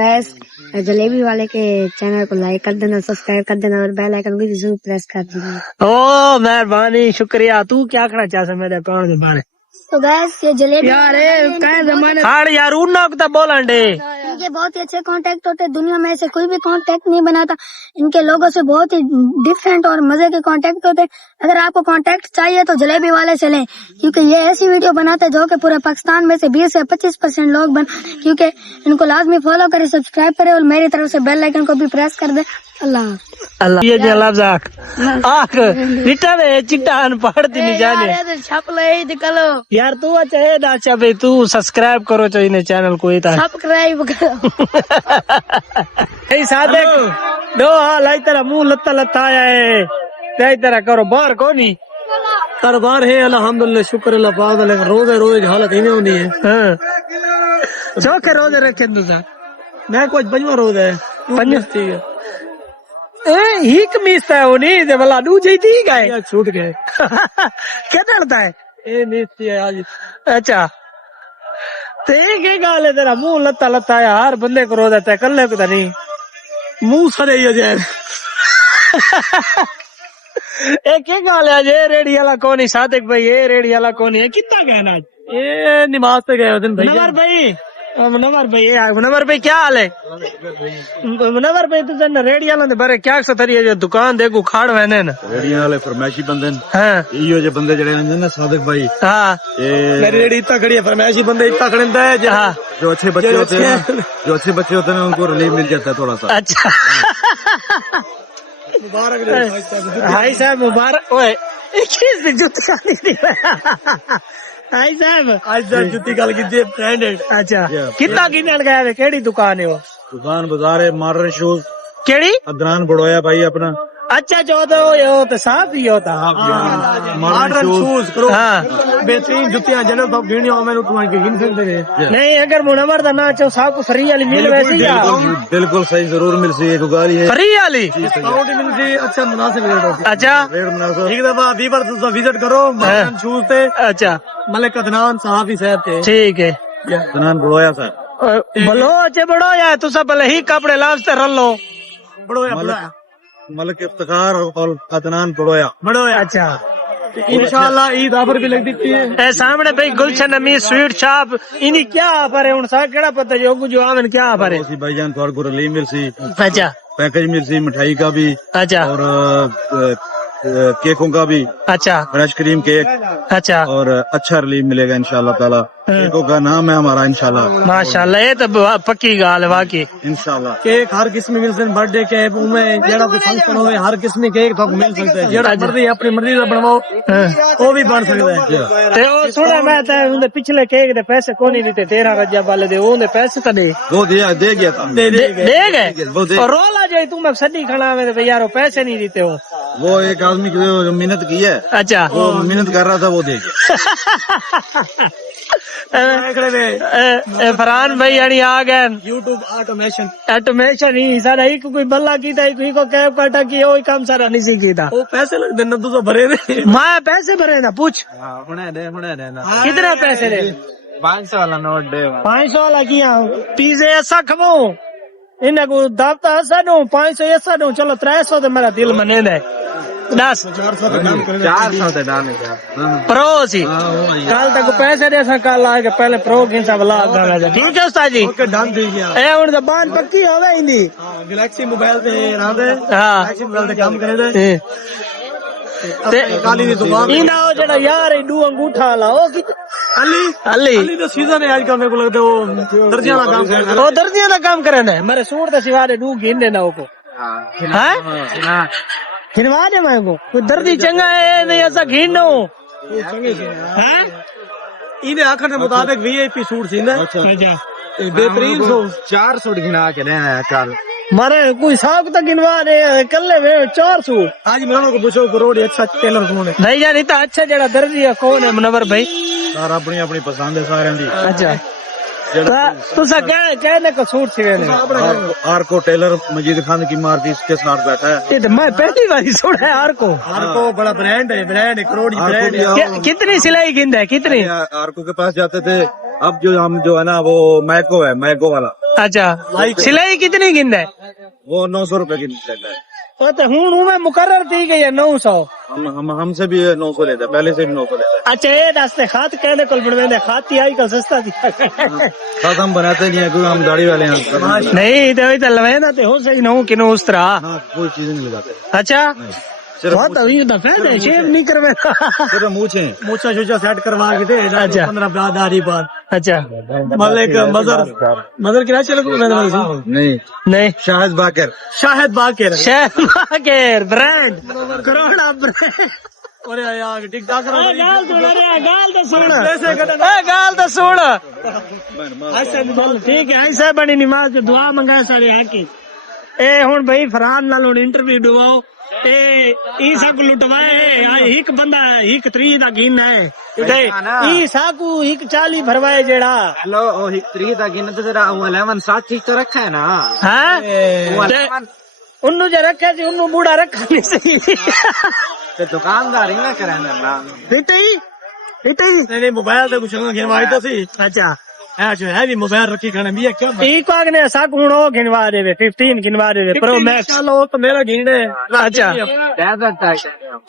जलेबी वाले के चैनल को लाइक कर देना, सब्सक्राइब कर देना और बेल आइकन भी जरूर प्रेस कर देना। ओ मेहरबानी, शुक्रिया। तू क्या करना चाहता मेरे पान के बारे? तो गैस ये जलेबी यार यार उन्ना बोलन डे, इनके बहुत ही अच्छे कांटेक्ट होते हैं। दुनिया में ऐसे कोई भी कांटेक्ट नहीं बनाता। इनके लोगों से बहुत ही डिफरेंट और मजे के कांटेक्ट होते हैं। अगर आपको कांटेक्ट चाहिए तो जलेबी वाले से लें, क्योंकि ये ऐसी वीडियो बनाते हैं जो कि पूरे पाकिस्तान में से 20 से 25% लोग क्योंकि इनको लाजमी फॉलो करे, सब्सक्राइब करे और मेरी तरफ से बेल आइकन को भी प्रेस कर दे। अल्लाह ये जो लफ्ज आख रिटा में चिट्टा अनपढ़ दी नहीं जाने छप ले निकलो यार। तू अच्छा है ना, अच्छा भाई तू सब्सक्राइब करो चाहिए चैनल को, सब्सक्राइब करो। सादे दो हाँ लाई तेरा मुंह लत्ता लत्ता आया है, तेरी तरह करो बाहर को नहीं कारोबार है अल्हम्दुलिल्लाह, शुक्र अल्लाह पाक दा। लेकिन रोजे की हालत इन्हें होती है। चौके रोजे रखे तुझा मैं कुछ पंजवा रोज है ठीक है। ही कमीज है वो नहीं दे वाला दूजे ठीक है, छूट गए क्या डरता है ये मीस्ती है आज। अच्छा तो ये गाल है तेरा मुंह लत्ता लत्ता है, हर बंदे को रो देता है, कल को नहीं मुंह सरे जैर। एक गाल है ये रेडी वाला कौन है सादिक भाई, ये रेडी वाला कौन है, कितना कहना ये नमाज पे गए दिन भाई। मुनवर भाई क्या हाल है? मुनवर भाई तू जन रेडिया वाले बारे क्या सतरी है जो दुकान देखो खाड़ वहने न रेडिया वाले फरमाइशी बंदे हां इयो जे बंदे जड़े हैं ना सादिक भाई। हां मेरी रेडी इतना खड़ी है, फरमाइशी बंदे इतना खड़े है जो अच्छे बच्चे होते हैं, जो अच्छे बच्चे होते हैं उनको रिलीफ मिल जाता है थोड़ा सा। अच्छा मुबारक भाई साहब मुबारक। ओए किस जुत्ती खानी भाई साहब आज जुत्ती गल की ब्रांडेड। अच्छा कितना गिनन गया है, केड़ी दुकान है वो? दुकान बाजार है मॉडर्न शूज केड़ी अदनान बड़ोया भाई अपना। अच्छा जो तो साफ ही होता मॉडर्न शूज करो। हाँ बेहतरीन जुत्तियां जनो तो गिनियो मैं तुम्हारे गिन सकते हैं। नहीं अगर मुनवर का ना चाहो साहब को फ्री वाली मिल वैसी या बिल्कुल सही जरूर मिल सी एक गाड़ी है फ्री वाली डिस्काउंट मिल सी। अच्छा मुनासिब रेट होती है। अच्छा रेट मुनासिब। एक दफा वीवर तुम विजिट करो मॉडर्न शूज पे। अच्छा मलिक अदनान साहब ही साहब थे। ठीक है अदनान बड़ोया सर बोलो अच्छे बड़ो या तू सब भले ही कपड़े लास्ट रल लो बड़ोया मलिक इफ्तिखार और अदनान बड़ोया बड़ोया। अच्छा इंशाल्लाह ईद ऑफर भी लग दी है। ए सामने भाई गुलशन अमी स्वीट शॉप इन्हीं क्या ऑफर है उनसा केड़ा पता जो आवन क्या ऑफर है भाईजान थोड़ा को रिलीफ मिल सी, अच्छा पैकेज मिल सी मिठाई का भी, अच्छा और केकों का भी, अच्छा फ्रेश क्रीम केक, अच्छा और अच्छा रिलीफ मिलेगा इंशाल्लाह ताला। केकों का नाम है हमारा इंशाल्लाह। माशाल्लाह ये तो पक्की गाल है वाकई। इंशाल्लाह केक हर किस्म मिल सकते, बर्थडे केक उनमें जेड़ा कोई फंक्शन हो हर किस्म के केक तो मिल सकते हैं। जेड़ा मर्जी अपनी मर्जी का बनवाओ वो भी बन सकता है। ते ओ सुना मैं ते उनके पिछले केक दे पैसे कोनी दिते 13 रजा वाले दे ओने पैसे तो दे वो दे गया था दे गए और रोला जाए तू मैं सदी खड़ा में तो यार वो पैसे नहीं देते हो। वो एक आदमी जो मेहनत की है, अच्छा वो मेहनत कर रहा था वो दे गया। फरहान भाई यानी आ गए यूट्यूब ऑटोमेशन ही सारा एक कोई बल्ला की था कोई को कैब काटा की वो काम सारा नहीं सीखी था। वो पैसे लगते न तो भरे दे मैं पैसे भरे ना पूछ कितना पैसे दे 500 वाला नोट दे 500 वाला किया पीजे ऐसा खवाओ इन्हें को दावता ऐसा दो 500 ऐसा दो चलो 300 तो मेरा दिल मने दे 10 400 दे डाले प्रो सी कल तक पैसे दे सा कल आ के पहले प्रो किंसा वाला गाना जा ठीक है उस्ताद जी डन दे गया ए हुन तो बात पक्की होवे इंदी गैलेक्सी मोबाइल ते रांदे हां गैलेक्सी मोबाइल ते काम करे दे ते काली दी दुकान इंदा ओ जेड़ा यार दू अंगूठा वाला ओ कि अली तो सीजन है आजकल मेरे को लगता है वो दर्जियां का काम करे। ओ दर्जियां का काम करे ना मेरे सूट ते सिवा दे दू गिन ना को हां खिनवा दे मैं को कोई दर्जी चंगा है नहीं ऐसा घिनो हां इने आखर के मुताबिक वीआईपी सूट सीना। अच्छा बेहतरीन 400 गिना के देना है कल मारे कोई साग तक गिनवा रहे कल 400 आज मिलानो को पूछो करोड़ अच्छा टेलर कौन है नहीं यार इतना अच्छा जरा दर्जी है कौन है मुनवर भाई सारा अपनी अपनी पसंद है सारे दी। अच्छा तुसा कहने को सूट सिवे आर को टेलर मजीद खान की मार्जी इसके साथ बैठा है। ये तो मैं पहली बार सुना है आर को बड़ा ब्रांड है करोड़ ब्रांड है। कितनी सिलाई गिनता है कितनी आर को के पास जाते थे, अब जो हम जो है ना वो मैको है मैको वाला अच्छा सिलाई कितनी गिनदा है? वो 900 रुपए की लेता है। वो तो हूं मैं मुकर्रर थी गई है 900। हमसे भी 900 लेता है, पहले से भी 900 लेता है। अच्छा ये दसते खात कहने को बनवेंदे खाती आई कल सस्ता थी साथ हम बनाते नहीं है क्योंकि हम दाढ़ी वाले हैं। नहीं तो लवेंदा ते हो सही नहूं किनो उस तरह। हाँ, कोई चीज नहीं लगाते, अच्छा सिर्फ बहुत अभी दफे थे शेव नहीं करवेंदा। सिर्फ मूछे। मूछा शूछा सेट करवा के दे। अच्छा। 15 दाढ़ी बाद अच्छा मलिक मदर किराए चले को नहीं, नहीं शाहिद बाकर। शाहिद बाकर शेर ब्रांड करोड़ा ब्रांड। अरे यार टिकटॉक गाल तो सुन गाल तो सुन। ठीक है ऐसा बड़ी नमाज की दुआ मंगाए सारे आके ए हुन भाई फरहान नाल हुन इंटरव्यू दुआओ ते ई साकू लुटवाए एक बंदा एक 3 दा गिन है ते ई साकू एक 40 भरवाए जेड़ा। हेलो ओ 3 दा गिन तो जरा 11 साथ ठीक तो रखा है ना। हां उन्नु जे रखे सी उन्नु बूढ़ा रखा नहीं सही ते दुकानदार ही ना कराना ना। रिटई नहीं मोबाइल तो कुछ गिनवाई तो सी। अच्छा है जो है भी मोबाइल रखी खाने भी है क्या एक आगने साकू हुन ओ गिनवा देवे 15 गिनवा देवे प्रो मैक्स। चलो तो मेरा गिन है। अच्छा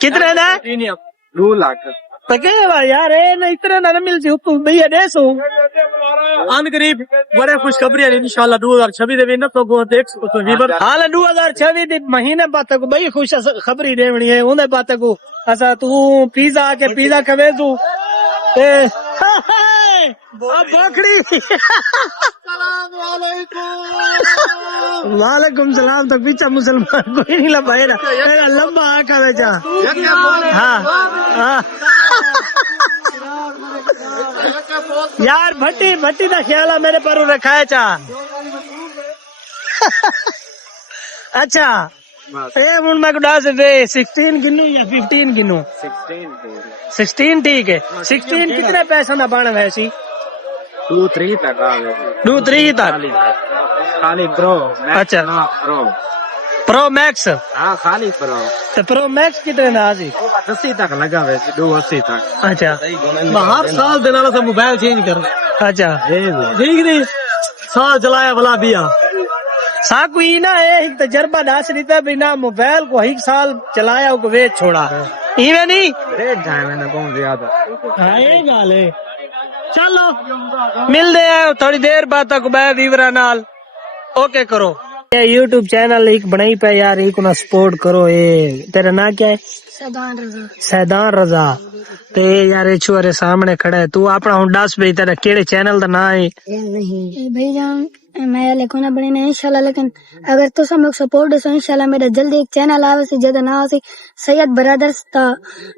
कितने ना 2 लाख तो के भाई यार ए ना इतने ना मिलती तू भैया देसो आन करीब बड़े खुशखबरी है इंशाल्लाह 2026 दे ना तो वो देख तो वीवर हाल 2026 दे महीने बाद को भाई खुश खबरी देवनी है उन्हें बात को असा तू पिज्जा के पिज्जा खवे तू ए बकरी वालेकुम सलाम तो पीछा मुसलमान कोई नहीं लंबा लंबा आका बेचा। हाँ हाँ यार भट्टी भट्टी का ख्याल है मेरे पर रखा है चा। अच्छा ए हुन मैं दस दे 16 गिनू या 15 गिनू? 16 ठीक है। 16 कितने पैसा ना बन वैसी 2-3 तक आ गए 2-3 तक खाली प्रो। अच्छा प्रो प्रो मैक्स। हाँ खाली प्रो तो प्रो मैक्स कितने ना जी 80 तक लगा वैसे 280 तक। अच्छा हर साल देने वाला सब मोबाइल चेंज कर। अच्छा ठीक नहीं साल चलाया भला बिया साकू ही ना ये तजर्बा दास रीता बिना मोबाइल को एक साल चलाया को वे छोड़ा इवे नहीं रेट जाए मैंने बहुत ज्यादा। हाँ ये गाल है। चलो मिलते हैं थोड़ी देर बाद तक मैं वीवरा नाल ओके करो। ये यूट्यूब चैनल एक बनाई पे यार एक ना सपोर्ट करो। ये तेरा नाम क्या है? सैदान रजा। ते यार ये छुआरे सामने खड़ा है तू अपना हूं दस भाई तेरा केड़े चैनल दा नाम है? भाई जान मैं लिखना बने ने इंशाल्लाह लेकिन अगर तो सब लोग सपोर्ट दो इंशाल्लाह मेरा जल्दी एक चैनल आवे से ज्यादा ना आवे सैयद ब्रदर्स ता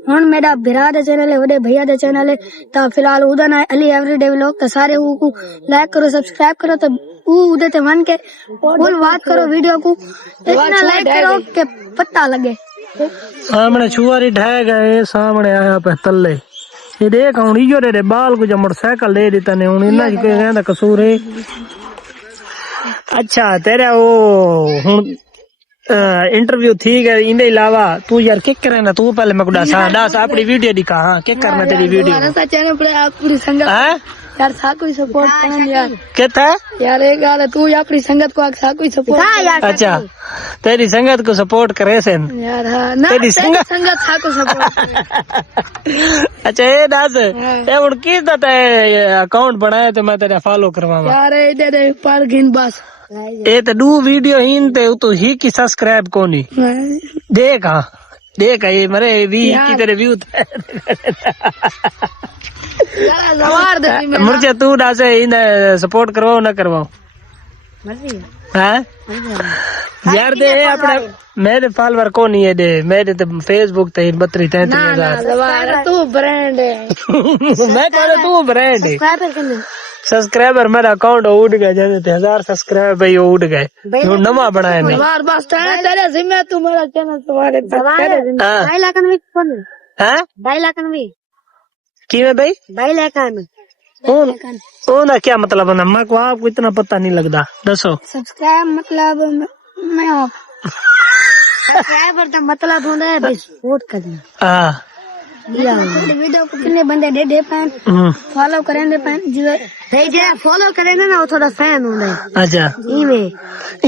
हुन मेरा बिरा दा चैनल है ओदे भैया दा चैनल है ता फिलहाल उदा ना अली एवरीडे व्लॉग ता सारे को लाइक करो सब्सक्राइब करो तो उदे ते वन के फुल बात करो वीडियो को इतना लाइक करो के पता लगे। सामने छुआरी ढह गए सामने आया पे तल्ले ये देख हूं इयो रे बाल को जो मोटरसाइकिल दे देता ने हूं इना कहंदा कसूर है। अच्छा तेरा वो हुन इंटरव्यू थी गए इनके अलावा तू यार क्या करना तू पहले मैं दस अपनी वीडियो दिखा। हाँ क्या करना तेरी वीडियो चैनल पर आप पूरी संगत है यार साकू सपोर्ट करना यार क्या था यार एक गाल है तू अपनी संगत को साकू सपोर्ट। अच्छा तेरी संगत को सपोर्ट करे से यार हाँ ना तेरी संगत साकू सपोर्ट। अच्छा ये दस ते हुन किस दा ते अकाउंट बनाया तो मैं तेरा फॉलो करवावा यार दे दे पर गिन बस ए ते दू वीडियो हिन ते तो ही की सब्सक्राइब कोनी देख। हाँ देख ये मरे वी की तेरे व्यू मुझे तू डास इन सपोर्ट करवाओ ना करवाओ हाँ यार दे अपने मेरे फॉलोवर को नहीं है दे मेरे तो फेसबुक ते 32-33 तू ब्रांड है मैं कह तू ब्रांड है। सब्सक्राइबर मेरा अकाउंट उड़ गया जैसे 1000 सब्सक्राइबर भाई उड़ गए नवा बनाया नहीं बस तेरे जिम्मे तू मेरा चैनल तुम्हारे 2 लाख में कौन है 2 लाख में की में भाई 2 लाख में ओ ना क्या मतलब है मैं को आपको इतना पता नहीं लगता दसो। सब्सक्राइब मतलब मैं सब्सक्राइबर का मतलब होता है सपोर्ट करना। हाँ वीडियो को कितने बंदे दे पाए फॉलो करेंगे पाए जो फॉलो करेंगे ना वो थोड़ा फैन होंगे अच्छा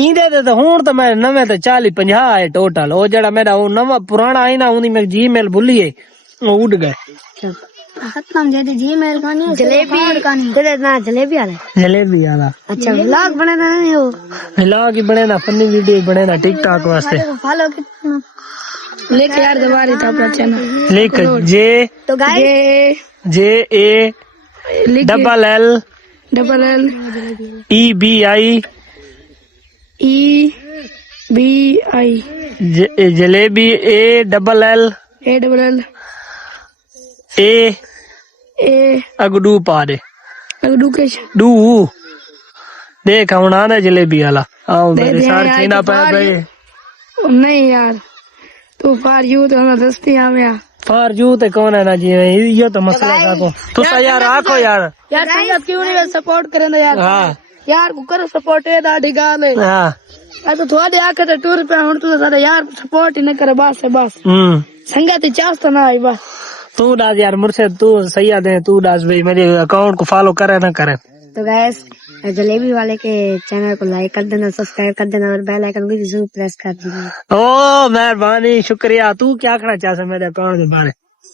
इंदे ते हुन तो मैं नवे ते 40-50 है टोटल ओ जेड़ा मेरा वो नवा पुराना है ना उनी में जीमेल भूलिए वो उड़ गए खत्म जे जीमेल का नहीं जलेबी का नहीं तेरे ना जलेबी वाला अच्छा व्लॉग बनाना नहीं हो व्लॉग ही बने ना फनी वीडियो बने ना टिकटॉक वास्ते फॉलो कितना लिख यार दोबारा था अपना चैनल लिख जे तो guys J A double L EBI jalebi ALL ए अगडू पा दे डू देख हम आना जलेबी वाला आओ मेरे साथ खीना पे भाई नहीं यार तू फार यू तो हमें दस्ती आवे फार यू ते कौन है ना जी ये तो मसला था को तू यार आखो यार संगत क्यों नहीं सपोर्ट करेंगे यार हां यार को कर सपोर्ट है दादी गाल है हां तो थोड़े आके तो टूर पे हुन तू सारा यार सपोर्ट ही नहीं करे बस है बस संगत ही चाहता ना है बस तू डाल यार मुर्शिद तू सही आ दे तू डाल भाई मेरे अकाउंट को फॉलो करे ना करे तो गैस जलेबी वाले के चैनल को लाइक कर देना सब्सक्राइब कर देना और बेल आइकन भी जरूर प्रेस कर देना ओ मेहरबानी शुक्रिया तू क्या करना चाहता मेरे अकाउंट के बारे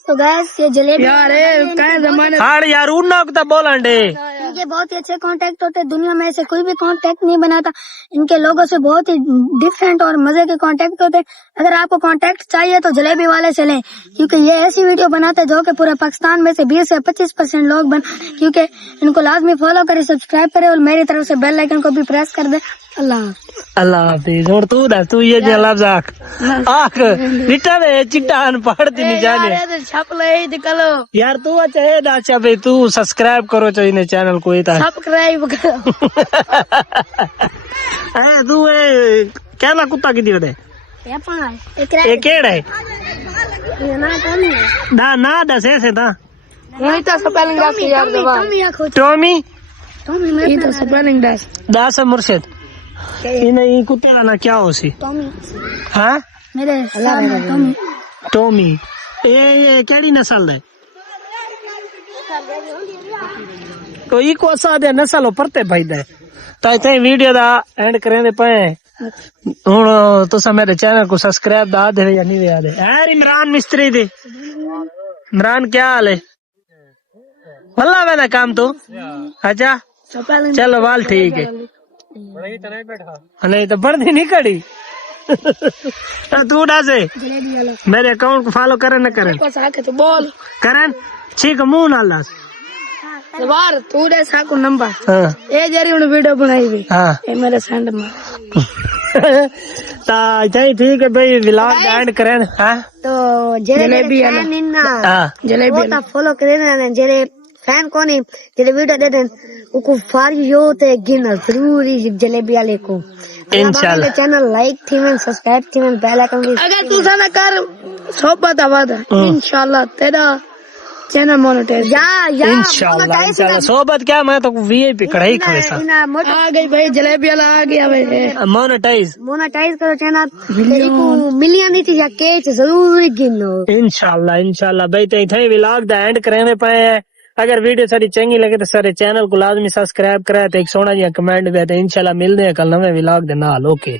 तो गैस ये जलेबी यार क्या जमाने हाड़ यार उन्ना को बोलन दे इनके बहुत ही अच्छे कांटेक्ट होते हैं दुनिया में ऐसे कोई भी कांटेक्ट नहीं बनाता इनके लोगों से बहुत ही डिफरेंट और मजे के कांटेक्ट होते हैं अगर आपको कांटेक्ट चाहिए तो जलेबी वाले से लें क्योंकि ये ऐसी वीडियो बनाते हैं जो कि पूरे पाकिस्तान में से 20 से 25% लोग बन क्योंकि इनको लाजमी फॉलो करे सब्सक्राइब करे और मेरी तरफ से बेल आइकन को भी प्रेस कर दे अल्लाह हाफिज और तू ये जो लफ्ज आख रिटा वे चिट्टा अनपढ़ दी नहीं जाने छप ले निकलो यार तू अच्छा है ना अच्छा भाई तू सब्सक्राइब करो चाहिए चैनल को ही सब्सक्राइब करो ए तू ए कहना कुत्ता की दे ये केड़ा है ना दस ऐसे था नहीं तो स्पेलिंग दस यार टॉमी ये तो स्पेलिंग दस दास मुर्शिद ये कुत्ते का ना क्या हो सी हाँ मेरे टॉमी ये केड़ी नस्ल है तो ई को सादे नस्ल परते भाई दे ताई वीडियो दा एंड करें दे पे हुन तुसा मेरे चैनल को सब्सक्राइब दा दे या नहीं दे यार इमरान मिस्त्री दे इमरान क्या हाल है वल्ला मैंने काम तो अच्छा चलो वाल ठीक है नहीं तो बढ़ती नहीं कड़ी तू डासे मेरे अकाउंट को फॉलो करे न करे तो बोल करन ठीक मुंह नाल दास बार तू दे साको नंबर हां ए जरी उन वीडियो बनाई हुई हां ए मेरे सेंड में ता जाई ठीक है भाई व्लॉग एंड करें हां तो जलेबी निन्ना हां जलेबी वो ता फॉलो करे ना जेरे फैन कोनी तेरे वीडियो दे देन उको फार यो ते गिनर जरूरी जलेबी वाले को इंशाल्लाह चैनल लाइक थी मैं सब्सक्राइब थी मैं बेल आइकन भी अगर तू ना कर सोबत आवाज इंशाल्लाह तेरा चैनल मोनेटाइज या इंशाल्लाह सोबत क्या मैं तो वीआईपी कढ़ाई खड़ेसा आ गई भाई जलेबी वाला आ गया भाई मोनेटाइज करो चैनल को मिलियन नहीं थी या केच जरूर गिनो इंशाल्लाह भाई ते व्लॉग दा एंड करने पे अगर वीडियो सारी चंगी लगे तो सारे चैनल को लाजमी सब्सक्राइब करा तो एक सोना जी कमेंट भी इंशाल्लाह मिलते हैं कल नवे व्लॉग दे नाल ओके।